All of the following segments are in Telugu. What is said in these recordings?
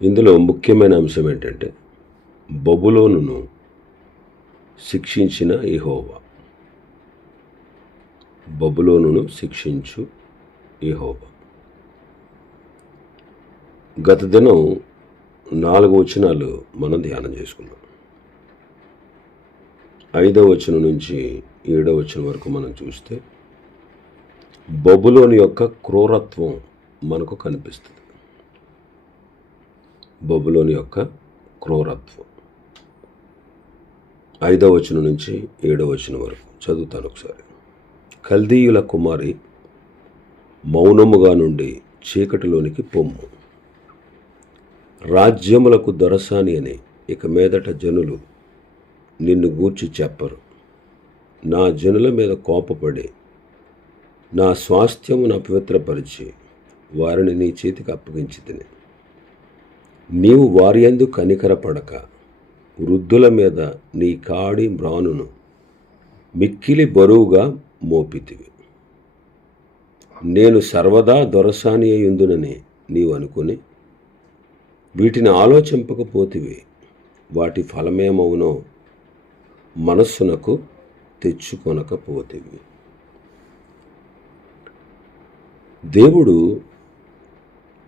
ఇందులో ముఖ్యమైన అంశం ఏంటంటే బబులోనును శిక్షించిన ఇహోవా బబులోనును శిక్షించు ఇహోవా గత దినం నాలుగు వచనాలు మనం ధ్యానం చేసుకున్నాం. ఐదవ వచనం నుంచి ఏడవ వచనం వరకు మనం చూస్తే బబులోని యొక్క క్రూరత్వం మనకు కనిపిస్తుంది. బబులోని యొక్క క్రూరత్వం. ఐదవ వచనం నుంచి ఏడవ వచనం వరకు చదువుతాను ఒకసారి. కల్దీయుల కుమారి మౌనముగా నుండి చీకటిలోనికి పొమ్ము. రాజ్యములకు దొరసాని అని ఇక మీదట జనులు నిన్ను గూర్చి చెప్పరు. నా జనుల మీద కోపపడి నా స్వాస్థ్యమును అపవిత్రపరిచి వారిని నీ చేతికి అప్పగించి తిని. నీవు వారియందు కనికరపడక వృద్ధుల మీద నీ కాడి మ్రానును మిక్కిలి బరువుగా మోపితివి. నేను సర్వదా దొరసాని అయ్యుందునని నీవు అనుకుని వీటిని ఆలోచింపకపోతివి వాటి ఫలమేమవునో మనస్సునకు తెచ్చుకొనకపోతివి. దేవుడు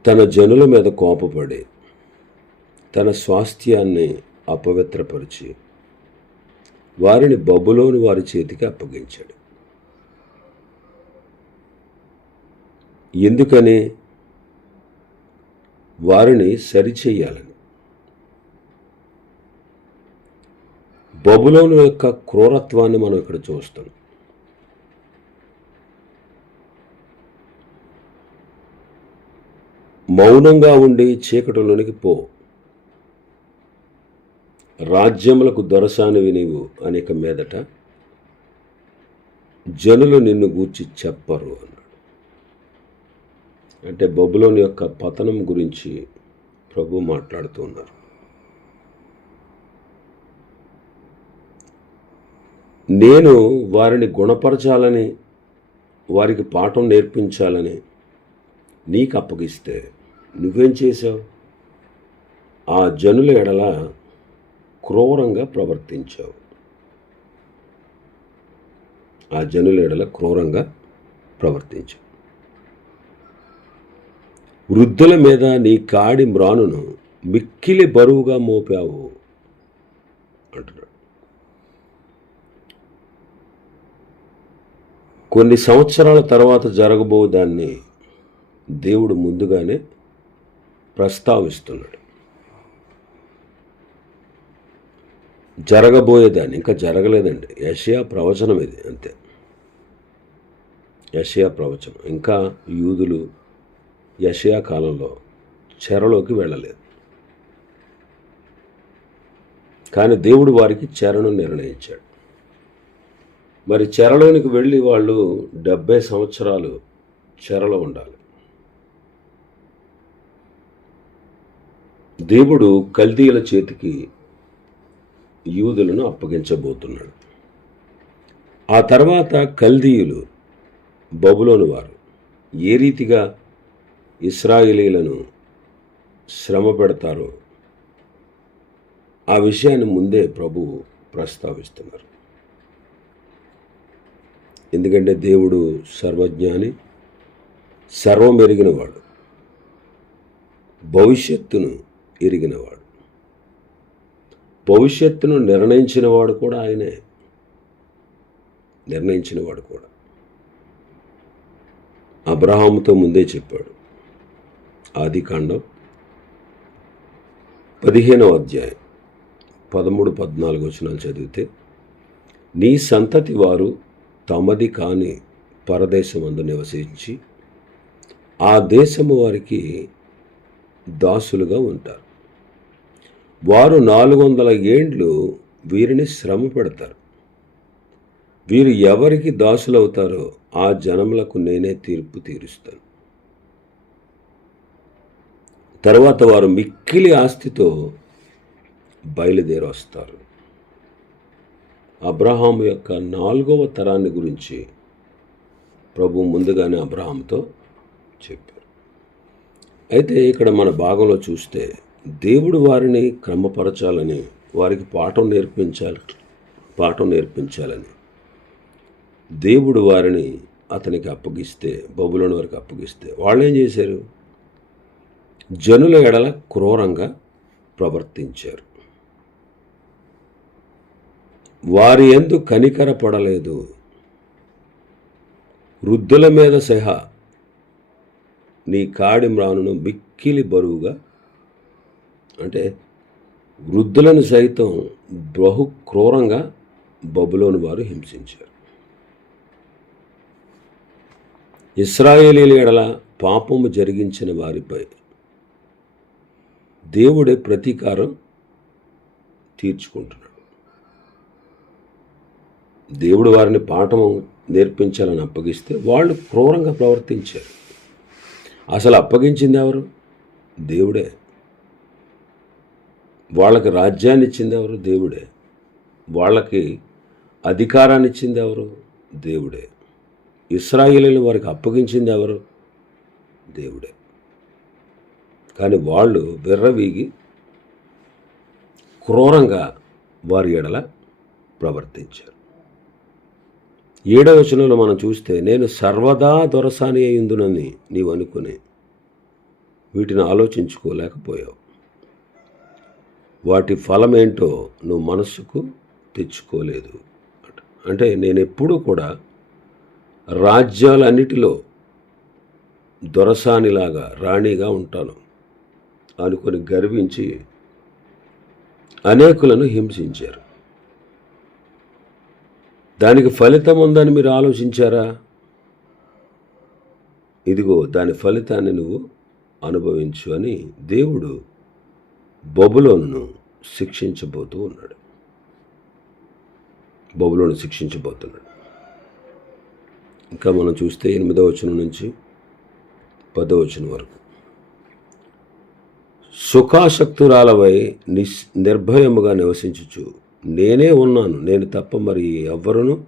తన జనుల మీద కోపపడి తన స్వాస్థ్యాన్ని అపవిత్రపరిచి వారిని బబులోని వారి చేతికి అప్పగించాడు. ఎందుకని? వారిని సరిచేయాలని. బబులోను యొక్క క్రూరత్వాన్ని మనం ఇక్కడ చూస్తాం. మౌనంగా ఉండి చీకటిలోనికి పో. రాజ్యములకు దొరసానివి నీవు అనేక మీదట జనులు నిన్ను గూర్చి చెప్పరు అన్నాడు. అంటే బబులోని యొక్క పతనం గురించి ప్రభు మాట్లాడుతూ ఉన్నారు. నేను వారిని గుణపరచాలని వారికి పాఠం నేర్పించాలని నీకు అప్పగిస్తే నువ్వేం చేశావు? ఆ జనుల ఎడల క్రూరంగా ప్రవర్తించావు. ఆ జనులేడల క్రూరంగా ప్రవర్తించావు. వృద్ధుల మీద నీ కాడి మ్రానును మిక్కిలి బరువుగా మోపావు అంటున్నాడు. కొన్ని సంవత్సరాల తర్వాత జరగబో దాన్ని దేవుడు ముందుగానే ప్రస్తావిస్తున్నాడు. జరగబోయేదాన్ని ఇంకా జరగలేదండి. యషియా ప్రవచనం ఇది అంతే. యషియా ప్రవచనం. ఇంకా యూదులు యషియా కాలంలో చెరలోకి వెళ్ళలేదు. కానీ దేవుడు వారికి చెరను నిర్ణయించాడు. మరి చెరలోనికి వెళ్ళి వాళ్ళు డెబ్బై సంవత్సరాలు చెరలో ఉండాలి. దేవుడు కల్దీయుల చేతికి యూదులను అప్పగించబోతున్నాడు. ఆ తర్వాత కల్దీయులు బబులోని వారు ఏ రీతిగా ఇస్రాయిలీలను శ్రమ పెడతారో ఆ విషయాన్ని ముందే ప్రభు ప్రస్తావిస్తున్నారు. ఎందుకంటే దేవుడు సర్వజ్ఞాని సర్వం ఎరిగినవాడు భవిష్యత్తును ఎరిగినవాడు. భవిష్యత్తును నిర్ణయించినవాడు కూడా ఆయనే. నిర్ణయించినవాడు కూడా. అబ్రహాముతో ముందే చెప్పాడు. ఆది కాండం పదిహేనవ అధ్యాయం పదమూడు పద్నాలుగు వచనాలు చదివితే నీ సంతతి వారు తమది కాని పరదేశమందు నివసించి ఆ దేశము వారికి దాసులుగా ఉంటారు. వారు నాలుగు వందల ఏండ్లు వీరిని శ్రమ పెడతారు. వీరు ఎవరికి దాసులవుతారో ఆ జనములకు నేనే తీర్పు తీరుస్తాను. తర్వాత వారు మిక్కిలి ఆస్తితో బయలుదేరి వస్తారు అబ్రహాం యొక్క నాలుగవ తరాన్ని గురించి ప్రభు ముందుగానే అబ్రహాంతో చెప్పారు. అయితే ఇక్కడ మన భాగంలో చూస్తే దేవుడు వారిని క్రమపరచాలని వారికి పాఠం నేర్పించాలి పాఠం నేర్పించాలని. దేవుడు వారిని అతనికి అప్పగిస్తే బబులోని వారికి అప్పగిస్తే వాళ్ళు ఏం చేశారు? జనుల ఎడల క్రూరంగా ప్రవర్తించారు. వారి ఎందు కనికర పడలేదు. వృద్ధుల మీద సహా నీ కాడి మ్రానును మిక్కిలి బరువుగా అంటే వృద్ధులను సైతం బహు క్రూరంగా బబులోని వారు హింసించారు. ఇస్రాయేలీల ఎడల పాపము జరిగించిన వారిపై దేవుడే ప్రతీకారం తీర్చుకుంటున్నాడు. దేవుడు వారిని పాఠం నేర్పించాలని అప్పగిస్తే వాళ్ళు క్రూరంగా ప్రవర్తించారు. అసలు అప్పగించింది ఎవరు? దేవుడే. వాళ్ళకి రాజ్యాన్ని ఇచ్చింది ఎవరు? దేవుడే. వాళ్ళకి అధికారాన్ని ఇచ్చింది ఎవరు? దేవుడే. ఇస్రాయిలీలు వారికి అప్పగించింది ఎవరు? దేవుడే. కానీ వాళ్ళు విర్రవీగి క్రూరంగా వారి ఎడల ప్రవర్తించారు. ఏడవ వచనంలో మనం చూస్తే నేను సర్వదా దొరసాని అయిందునని నీవు అనుకుని వీటిని ఆలోచించుకోలేకపోయావు. వాటి ఫలమేంటో నువ్వు మనస్సుకు తెచ్చుకోలేదు. అంటే నేను ఎప్పుడూ కూడా రాజ్యాలన్నిటిలో దొరసానిలాగా రాణిగా ఉంటాను అనుకొని గర్వించి అనేకులను హింసించారు. దానికి ఫలితం ఉందని మీరు ఆలోచించారా? ఇదిగో దాని ఫలితాన్ని నువ్వు అనుభవించు అని దేవుడు బొబులోను శిక్షించబోతూ ఉన్నాడు. బొబులోను శిక్షించబోతున్నాడు. ఇంకా మనం చూస్తే ఎనిమిదవ వచనం నుంచి పదవ వచనం వరకు. సుఖాసక్తురాలవై నిస్ నిర్భయముగా నివసించుచు నేనే ఉన్నాను నేను తప్ప మరి ఎవ్వరును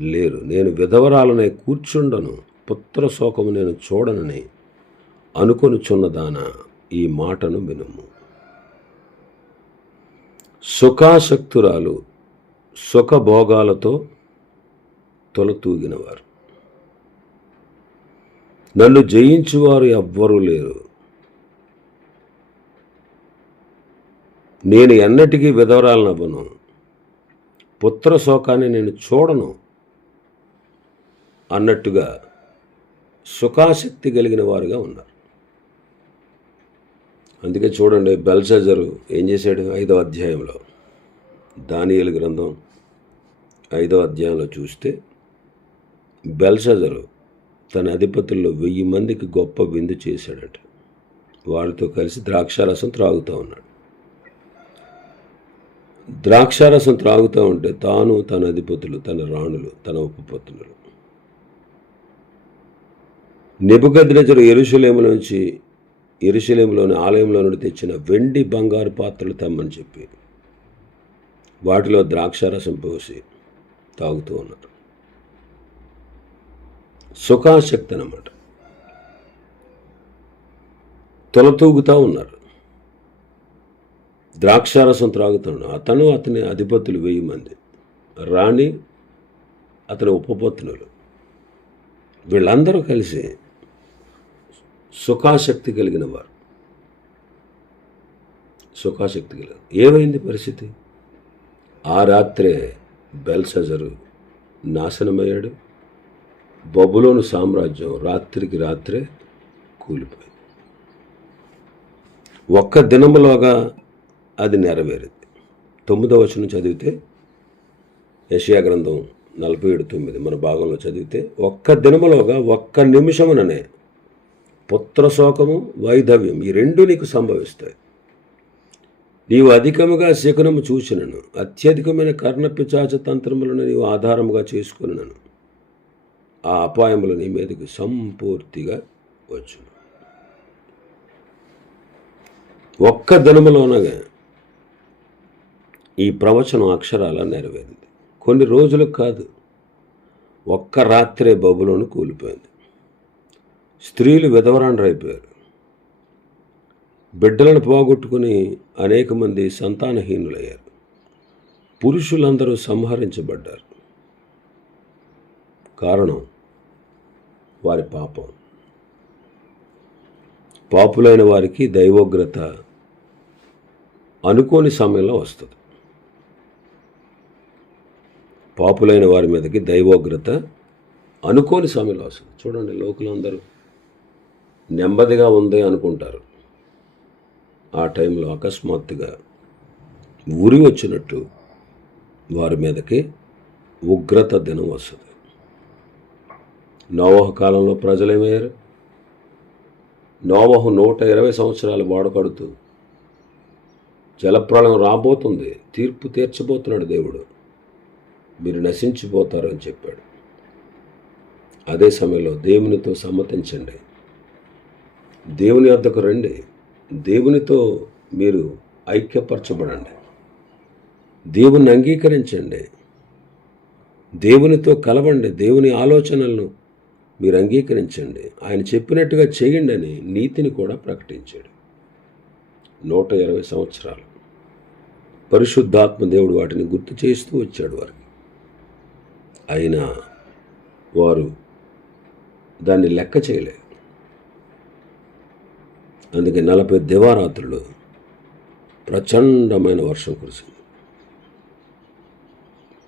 లేరు. నేను విధవరాలనే కూర్చుండను పుత్ర శోకము నేను చూడనని అనుకొనుచున్నదాన ఈ మాటను వినుము. సుఖాసక్తురాలు సుఖభోగాలతో తొలతూగినవారు. నన్ను జయించువారు ఎవ్వరూ లేరు. నేను ఎన్నటికీ విధవరాలనవ్వను. పుత్ర శోకాన్ని నేను చూడను అన్నట్టుగా సుఖాసక్తి కలిగిన వారుగా ఉన్నారు. అందుకే చూడండి బెల్సజరు ఏం చేశాడు ఐదో అధ్యాయంలో? దానియలు గ్రంథం ఐదో అధ్యాయంలో చూస్తే బెల్సజరు తన అధిపతుల్లో వెయ్యి మందికి గొప్ప విందు చేశాడట. వారితో కలిసి ద్రాక్షారసం త్రాగుతూ ఉన్నాడు. ద్రాక్షారసం త్రాగుతూ ఉంటే తాను తన అధిపతులు తన రాణులు తన ఉపపత్నులు. నెబుగద్రెజరు ఎరుషలేము నుంచి ఎరుషలేములోని ఆలయంలో నుండి తెచ్చిన వెండి బంగారు పాత్రలు తెమ్మని చెప్పి వాటిలో ద్రాక్షారసం పోసి తాగుతూ ఉన్నారు సుఖాశక్తి అన్నమాట. తొలతూగుతూ ఉన్నారు. ద్రాక్షారసం త్రాగుతున్నాడు. అతను అతని అధిపతులు వెయ్యి మంది. రాణి అతని ఉపపత్నులు. వీళ్ళందరూ కలిసి సుఖాశక్తి కలిగిన వారు సుఖాశక్తి కలిగిన ఏమైంది పరిస్థితి? ఆ రాత్రే బెల్సజరు నాశనమయ్యాడు. బబులోను సామ్రాజ్యం రాత్రికి రాత్రే కూలిపోయింది. ఒక్క దినములోగా అది నెరవేరింది. తొమ్మిదవ వచనం చదివితే యషయా గ్రంథం నలభై ఏడు తొమ్మిది మన భాగంలో చదివితే ఒక్క దినములోగా ఒక్క నిమిషముననే పుత్రశోకము వైధవ్యం ఈ రెండు నీకు సంభవిస్తాయి. నీవు అధికముగా శకునము చూసినను అత్యధికమైన కర్ణపిచాచ తంత్రములను నీవు ఆధారముగా చేసుకున్నాను. ఆ అపాయములు నీ మీదకి సంపూర్తిగా వచ్చును. ఒక్క దినములోనగా ఈ ప్రవచనం అక్షరాల నెరవేరింది. కొన్ని రోజులకు కాదు ఒక్క రాత్రే బబులోను కూలిపోయింది. స్త్రీలు విధవరాండ్రైపోయారు. బిడ్డలను పోగొట్టుకుని అనేక మంది సంతానహీనులయ్యారు. పురుషులందరూ సంహరించబడ్డారు. కారణం వారి పాపం. పాపులైన వారికి దైవోగ్రత అనుకోని సమయంలో వస్తుంది. పాపులైన వారి మీదకి దైవోగ్రత అనుకోని సమయంలో వస్తుంది. చూడండి లోకులందరూ. నెమ్మదిగా ఉంది అనుకుంటారు. ఆ టైంలో అకస్మాత్తుగా ఉరి వచ్చినట్టు వారి మీదకి ఉగ్రత దినం వస్తుంది. నోవహ కాలంలో ప్రజలేమయ్యారు? నోవహు నూట ఇరవై సంవత్సరాలు వాడకడుతూ జలప్రళయం రాబోతుంది తీర్పు తీర్చబోతున్నాడు దేవుడు. మీరు నశించిపోతారు అని చెప్పాడు. అదే సమయంలో దేవునితో సమ్మతించండి. దేవుని వద్దకు రండి. దేవునితో మీరు ఐక్యపరచబడండి. దేవుని అంగీకరించండి. దేవునితో కలవండి. దేవుని ఆలోచనలను మీరు అంగీకరించండి. ఆయన చెప్పినట్టుగా చేయండి అని నీతిని కూడా ప్రకటించాడు. నూట ఇరవై సంవత్సరాలు. పరిశుద్ధాత్మ దేవుడు వాటిని గుర్తు చేస్తూ వచ్చాడు వారికి. అయినా వారు దాన్ని లెక్క చేయలేదు. అందుకే నలభై దివారాత్రులు ప్రచండమైన వర్షం కురిసింది.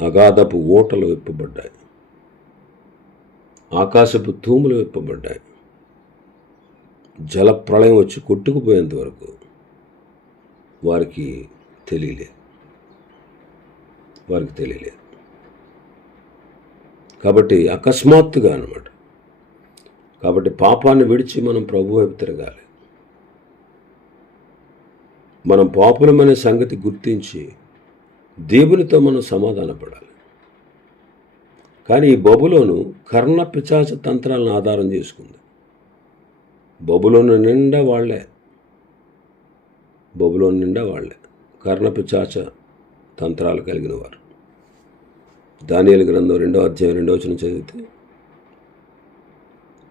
అగాధపు ఓటలు విప్పబడ్డాయి. ఆకాశపు తూములు విప్పబడ్డాయి. జలప్రళయం వచ్చి కొట్టుకుపోయేంత వరకు వారికి తెలియలేదు. వారికి తెలియలేదు. కాబట్టి అకస్మాత్తుగా అనమాట కాబట్టి పాపాన్ని విడిచి మనం ప్రభు వైపు తిరగాలి. మనం పాపులమనే సంగతి గుర్తించి దేవునితో మనం సమాధానపడాలి. కానీ ఈ బబులోను కర్ణ పిచాచ తంత్రాలను ఆధారం చేసుకుంది. బబులోను నిండా వాళ్ళే బబులోను నిండా వాళ్ళే కర్ణ పిచాచ తంత్రాలు కలిగిన వారు. దానియలు గ్రంథం రెండో అధ్యాయం రెండో వచనం చదివితే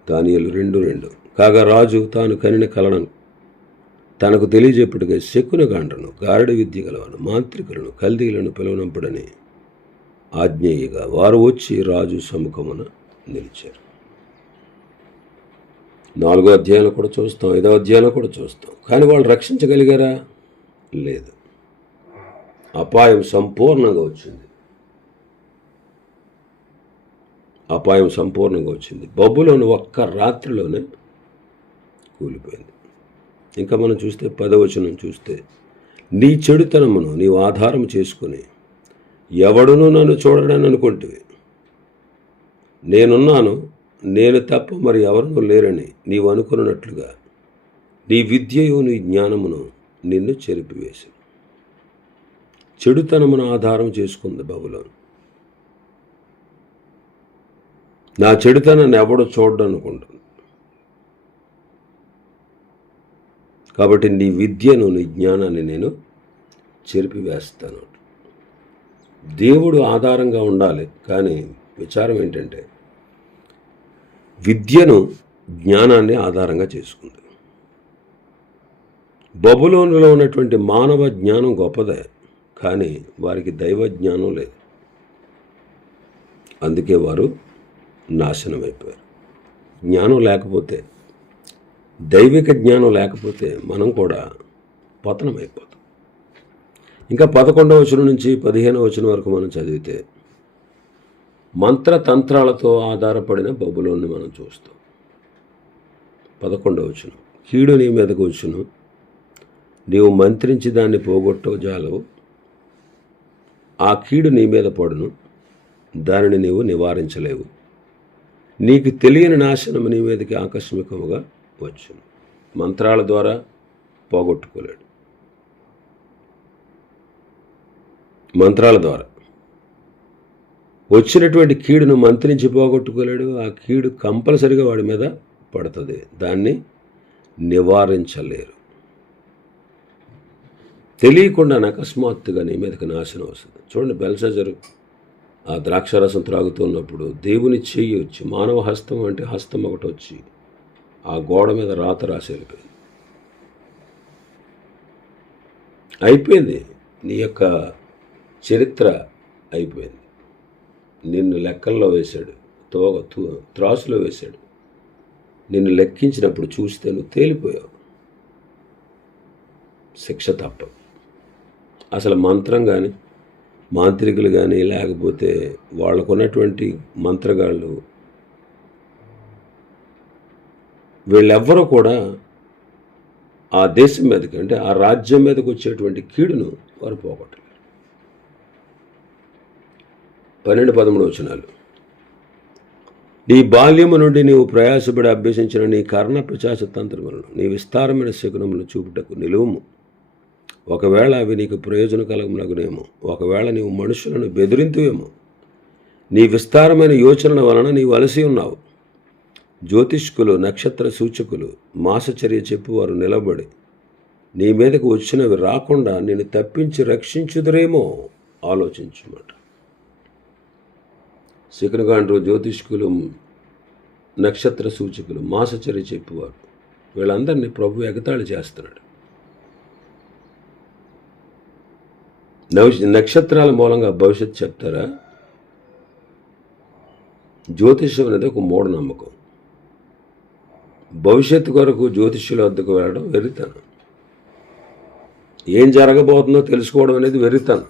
దానియలు రెండు రెండు. కాగా రాజు తాను కనిన కలనను తనకు తెలియజెప్పుడుగా శకున గాండ్రను గారడి విద్య గలవాను మాంత్రికులను కల్దీలను పిలువనంపుడని ఆజ్ఞేయగా వారు వచ్చి రాజు సముఖమున నిలిచారు. నాలుగో అధ్యాయంలో కూడా చూస్తాం ఐదో అధ్యాయంలో కూడా చూస్తాం. కానీ వాళ్ళు రక్షించగలిగారా? లేదు. అపాయం సంపూర్ణంగా వచ్చింది. అపాయం సంపూర్ణంగా వచ్చింది. బొబ్బులోని ఒక్క రాత్రిలోనే కూలిపోయింది. ఇంకా మనం చూస్తే పదవచనం చూస్తే నీ చెడుతనమును నీవు ఆధారం చేసుకుని ఎవడును నన్ను చూడడని అనుకుంటువి. నేనున్నాను నేను తప్ప మరి ఎవరు లేరని నీవు అనుకున్నట్లుగా నీ విద్యయు నీ జ్ఞానమును నిన్ను చెరిపివేసి చెడుతనమును ఆధారం చేసుకుంది బబులోను. నా చెడుతనాన్ని ఎవడో చూడడం అనుకుంటుంది కాబట్టి నీ విద్యను నీ జ్ఞానాన్ని నేను చెరిపివేస్తాను. దేవుడు ఆధారంగా ఉండాలి కానీ విచారం ఏంటంటే విద్యను జ్ఞానాన్ని ఆధారంగా చేసుకుంది. బబులోనులో ఉన్నటువంటి మానవ జ్ఞానం గొప్పదే కానీ వారికి దైవ జ్ఞానం లేదు. అందుకే వారు నాశనం అయిపోయారు జ్ఞానం లేకపోతే దైవిక జ్ఞానం లేకపోతే మనం కూడా పతనం అయిపోతాం ఇంకా పదకొండవ వచనం నుంచి పదిహేనవ వచనం వరకు మనం చదివితే మంత్రతంత్రాలతో ఆధారపడిన బబులోని మనం చూస్తాం. పదకొండవ వచనం. కీడు నీ మీదకు వచ్చును. నీవు మంత్రించి దాన్ని పోగొట్టవు జాలవు. ఆ కీడు నీ మీద పడును. దానిని నీవు నివారించలేవు. నీకు తెలియని నాశనం నీ మీదకి ఆకస్మికముగా వచ్చును మంత్రాల ద్వారా పోగొట్టుకోలేడు. మంత్రాల ద్వారా. వచ్చినటువంటి కీడును మంత్రించి పోగొట్టుకోలేడు. ఆ కీడు కంపల్సరిగా వాడి మీద పడుతుంది. దాన్ని నివారించలేరు. తెలియకుండా అకస్మాత్తుగా నీ మీదకి నాశనం వస్తుంది. చూడండి బెల్సజరు ఆ ద్రాక్షారసం త్రాగుతున్నప్పుడు దేవుని చెయ్యి వచ్చి మానవ హస్తం అంటే హస్తం ఒకటి వచ్చి ఆ గోడ మీద రాత రాసి వెళ్ళిపోయింది అయిపోయింది. నీ యొక్క చరిత్ర అయిపోయింది. నిన్ను లెక్కల్లో వేశాడు. తోగ తూ- త్రాసులో వేశాడు. నిన్ను లెక్కించినప్పుడు చూస్తే నువ్వు తేలిపోయావు. శిక్ష తప్ప. అసలు మంత్రం కానీ మాంత్రికులు కానీ లేకపోతే వాళ్ళకున్నటువంటి మంత్రగాళ్ళు వీళ్ళెవ్వరూ కూడా ఆ దేశం మీదకి అంటే ఆ రాజ్యం మీదకి వచ్చేటువంటి కీడును వారు పోగొట్టలేరు పన్నెండు పదమూడు వచనాలు. నీ బాల్యము నుండి నీవు ప్రయాసపడి అభ్యసించిన నీ కర్ణ పిచాచ తంత్రములను నీ విస్తారమైన శకునములను చూపుటకు నిలువము. ఒకవేళ అవి నీకు ప్రయోజన కలగమునగునేమో ఒకవేళ నీవు మనుషులను బెదిరింతువేమో నీ విస్తారమైన యోచనల వలన నీవు అలసి ఉన్నావు. జ్యోతిష్కులు నక్షత్ర సూచకులు మాసచర్య చెప్పువారు నిలబడి నీ మీదకు వచ్చినవి రాకుండా నేను తప్పించి రక్షించుదురేమో ఆలోచించమాట. శిఖరగాండ్రు జ్యోతిష్కులు నక్షత్ర సూచకులు మాసచర్య చెప్పువారు వీళ్ళందరినీ ప్రభు ఎగతాళి చేస్తున్నాడు. నక్షత్రాల మూలంగా భవిష్యత్తు చెప్తారా? జ్యోతిష్యం అనేది ఒక మూఢనమ్మకం. భవిష్యత్తు కొరకు జ్యోతిష్యుల వద్దకు వెళ్ళడం వెర్రితనం. ఏం జరగబోతుందో తెలుసుకోవడం అనేది వెర్రితనం.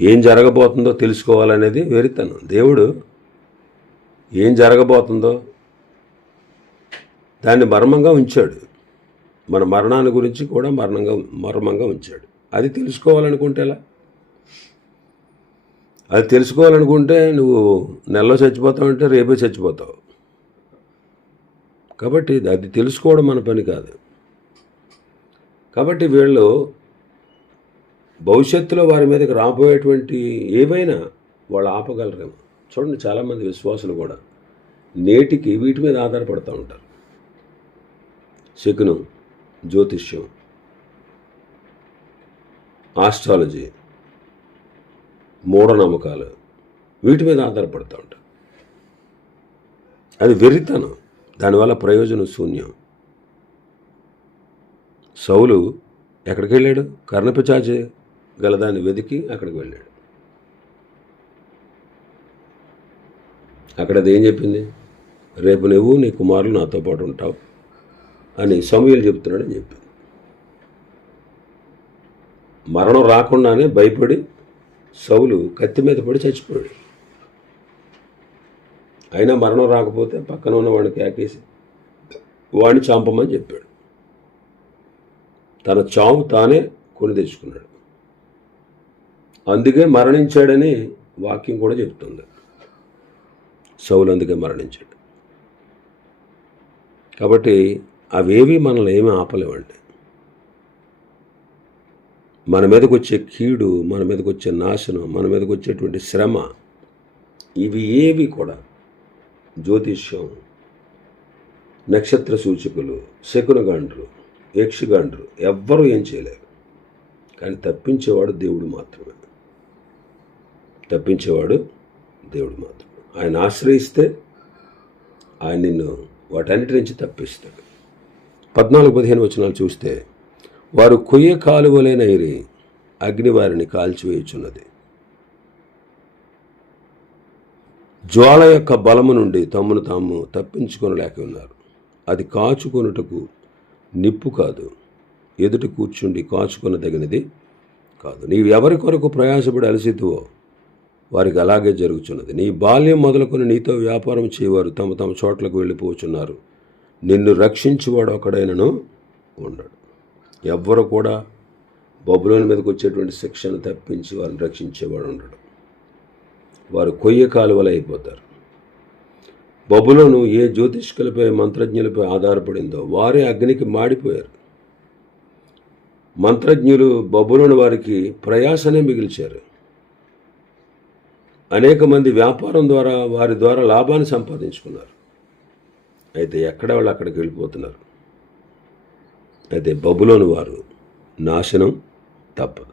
ఏం జరగబోతుందో తెలుసుకోవాలనేది వెరితనం దేవుడు ఏం జరగబోతుందో దాన్ని మర్మంగా ఉంచాడు. మన మరణాన్ని గురించి కూడా మరణంగా మర్మంగా ఉంచాడు. అది తెలుసుకోవాలనుకుంటే ఎలా? అది తెలుసుకోవాలనుకుంటే నువ్వు నెలలో చచ్చిపోతావు అంటే రేపే చచ్చిపోతావు. కాబట్టి అది తెలుసుకోవడం మన పని కాదు. కాబట్టి వీళ్ళు భవిష్యత్తులో వారి మీదకి రాబోయేటువంటి ఏవైనా వాళ్ళు ఆపగలరేమో. చూడండి చాలామంది విశ్వాసులు కూడా నేటికి వీటి మీద ఆధారపడుతూ ఉంటారు. శకునం జ్యోతిష్యం ఆస్ట్రాలజీ మూఢనమ్మకాలు. వీటి మీద ఆధారపడుతూ ఉంటారు అది వెర్రితనం. దానివల్ల ప్రయోజనం శూన్యం. సౌలు ఎక్కడికి వెళ్ళాడు? కర్ణపిచాచి గలదాన్ని వెతికి అక్కడికి వెళ్ళాడు. అక్కడ అది ఏం చెప్పింది? రేపు నువ్వు నీ కుమారులు నాతో పాటు ఉంటావు అని సమూహలు చెప్తున్నాడని చెప్పింది. మరణం రాకుండానే భయపడి సౌలు కత్తి మీద పడి చచ్చిపోయాడు. అయినా మరణం రాకపోతే పక్కన ఉన్న వాడిని కేకేసి వాడిని చంపమని చెప్పాడు. తన చావు తానే కొని తెచ్చుకున్నాడు. అందుకే మరణించాడని వాక్యం కూడా చెప్తుంది. సౌలు అందుకే మరణించాడు. కాబట్టి అవేవి మనల్ని ఏమీ ఆపలేవండి. మన మీదకి వచ్చే కీడు మన మీదకి వచ్చే నాశనం మన మీదకి వచ్చేటువంటి శ్రమ ఇవి ఏవి కూడా జ్యోతిష్యం నక్షత్ర సూచకులు శకునగాండ్రు యక్షగాండ్రు ఎవ్వరూ ఏం చేయలేరు. కానీ తప్పించేవాడు దేవుడు మాత్రమే. తప్పించేవాడు దేవుడు మాత్రమే. ఆయన ఆశ్రయిస్తే ఆయన నిన్ను వాటన్నిటి నుంచి తప్పిస్తాడు. పద్నాలుగు పదిహేను వచనాలు చూస్తే వారు కొయ్య కాలువలేనైరి అగ్ని వారిని కాల్చివేయుచున్నది. జ్వాల యొక్క బలము నుండి తమ్మును తాము తప్పించుకొనలేక ఉన్నారు అది కాచుకొనుటకు నిప్పు కాదు. ఎదుట కూర్చుండి కాచుకొనదగినది కాదు. నీవు ఎవరి కొరకు ప్రయాసపడి అలసితువో వారికి అలాగే జరుగుతున్నది నీ బాల్యం మొదలుకొని నీతో వ్యాపారం చేయవారు తమ తమ చోట్లకు వెళ్ళిపోతున్నారు నిన్ను రక్షించువాడు ఒకడైనను ఉండడు. ఎవ్వరు కూడా బబులోని మీదకి వచ్చేటువంటి శిక్షను తప్పించి వారిని రక్షించేవాడు ఉండడు. వారు కొయ్య కాలువలు అయిపోతారు. బబులోను ఏ జ్యోతిష్కులపై మంత్రజ్ఞులపై ఆధారపడిందో వారే అగ్నికి మాడిపోయారు. మంత్రజ్ఞులు బబులోని వారికి ప్రయాసనే మిగిల్చారు. అనేక మంది వ్యాపారం ద్వారా వారి ద్వారా లాభాన్ని సంపాదించుకున్నారు. అయితే ఎక్కడ వాళ్ళు అక్కడికి వెళ్ళిపోతున్నారు? అయితే బబులోని వారు నాశనం తప్పదు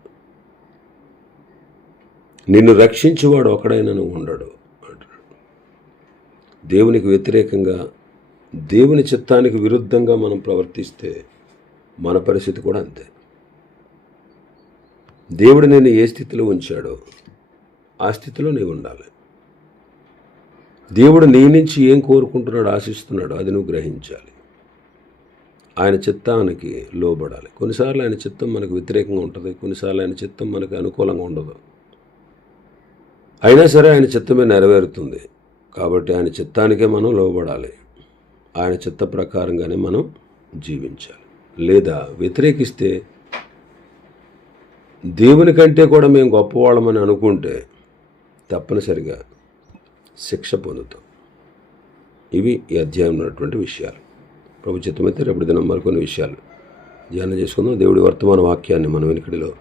నిన్ను రక్షించేవాడు ఒకడైనా నువ్వు ఉండడు అంటున్నాడు దేవునికి వ్యతిరేకంగా దేవుని చిత్తానికి విరుద్ధంగా మనం ప్రవర్తిస్తే మన పరిస్థితి కూడా అంతే. దేవుడు నిన్ను ఏ స్థితిలో ఉంచాడో ఆ స్థితిలో నీవు ఉండాలి. దేవుడు నీ నుంచి ఏం కోరుకుంటున్నాడు ఆశిస్తున్నాడో అది నువ్వు గ్రహించాలి. ఆయన చిత్తానికి లోబడాలి. కొన్నిసార్లు ఆయన చిత్తం మనకు వ్యతిరేకంగా ఉంటుంది. కొన్నిసార్లు ఆయన చిత్తం మనకు అనుకూలంగా ఉండదు. అయినా సరే ఆయన చిత్తమే నెరవేరుతుంది. కాబట్టి ఆయన చిత్తానికే మనం లోబడాలి. ఆయన చిత్త ప్రకారంగానే మనం జీవించాలి. లేదా వ్యతిరేకిస్తే దేవుని కంటే కూడా మేము గొప్పవాళ్ళమని అనుకుంటే తప్పనిసరిగా శిక్ష పొందుతాం. ఇవి ఈ అధ్యాయం ఉన్నటువంటి విషయాలు. ప్రభు చిత్తమైతే రేపటి దినం మరికొన్ని విషయాలు ధ్యానం చేసుకుందాం. దేవుడి వర్తమాన వాక్యాన్ని మన వెనుకడిలో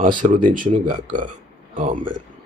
ఆశీర్వదించును గాక ఆమెన్.